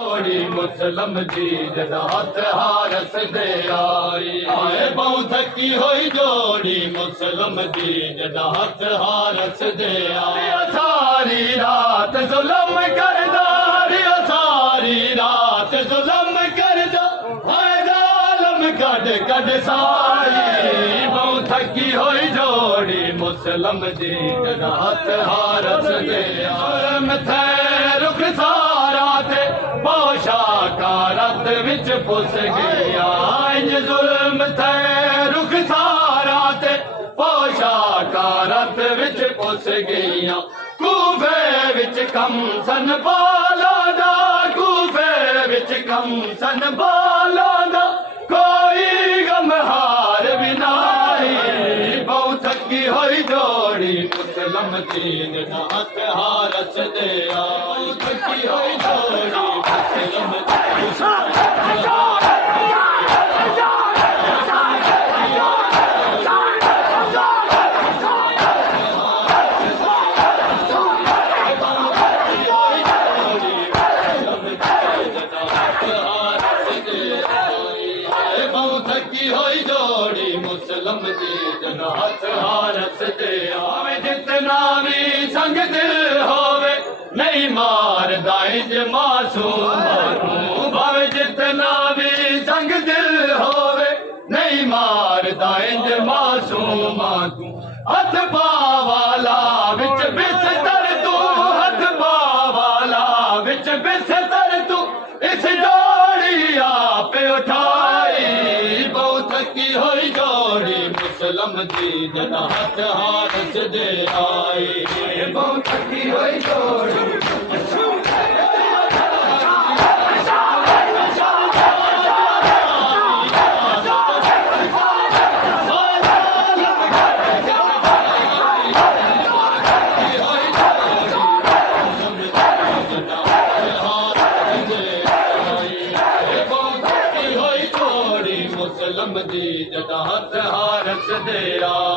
जोड़ी मुसलम जी जद हथ हारस दे आई आए बहु थकी हुई जोड़ी मुसलम जी जद हथ हारस दे आई सारी रात जुलम करदा सारी रात जुलम करदा हाय जालम कड कड साई बहु थकी हुई जोड़ी मुसलम जी जद हथ हारस दे आई मथे रुख सारा थे पोशाका रत विच पुस गया इंज जुल्म थे रुख सारा थे पोशाका रत विच पुस गया कूफे विच कम सन बाला दा कूफे विच कम सन बाला दा कोई गम हार भी नाई बहु थकी होई जोड़ी मुसलम दीन हथ हारस दे आई थकी होई जोड़ी मुसलम थकी होई जोड़ी मुसलम जी जन हथ हारस दे आवे जितना भी संग दिल होवे नहीं मार दाइज मासूम भावे जितना भी संग दिल होवे नहीं मार दाइज मासूम हथ पावाला विच बिस्तर तू हथ पावाला विच बिस्तर तू इस जोड़ी आप उठाई थकी होई जोड़ी मुसलम जी जन हथ हारस दे आई बहु थकी होई जोड़ी मुसलम जी जद हथ हारस दे आई